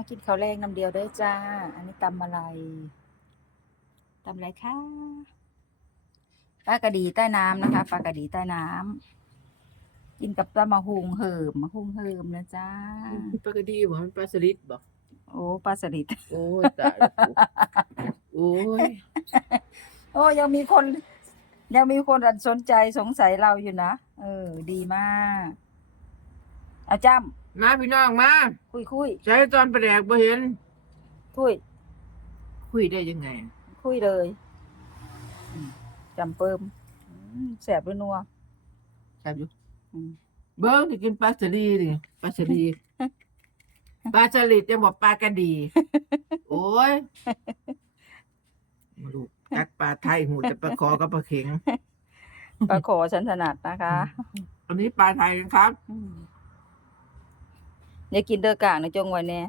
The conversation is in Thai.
มากินข้าวแรงน้ำเดียวเด้อจ้า อันนี้ตำอะไรคะปลากระดีใต้น้ำนะคะปลากระดีใต้น้ำกินกับตำมะฮุงเหิมนะจ้า ปลากระดีบ่มันปลาสลิดบ่ โอ้ปลาสลิด โอ้ยตายแล้วกูโอ้ย โอ้ยังมีคนสนใจสงสัยเราอยู่นะดีมากอาจ้ำ มาพี่น้องมา คุย ใช้ตอนประแดกบ่เห็น คุยได้ยังไง คุยเลยจำเปิมแสบด้วยนัว แซ่บอยู่ อืม เบิ่งสิกินปลาสลิดดิปลาสลิดปลาสลิดยังบอกปลากระดี โอ้ยมาลูกจักปลาไทยหูแต่ปลาคอกับปลาเข็ง ปลาขอฉันถนัดนะคะ อันนี้ปลาไทยนะครับ อย่ากินเด้อกลางนะจงไว้แน่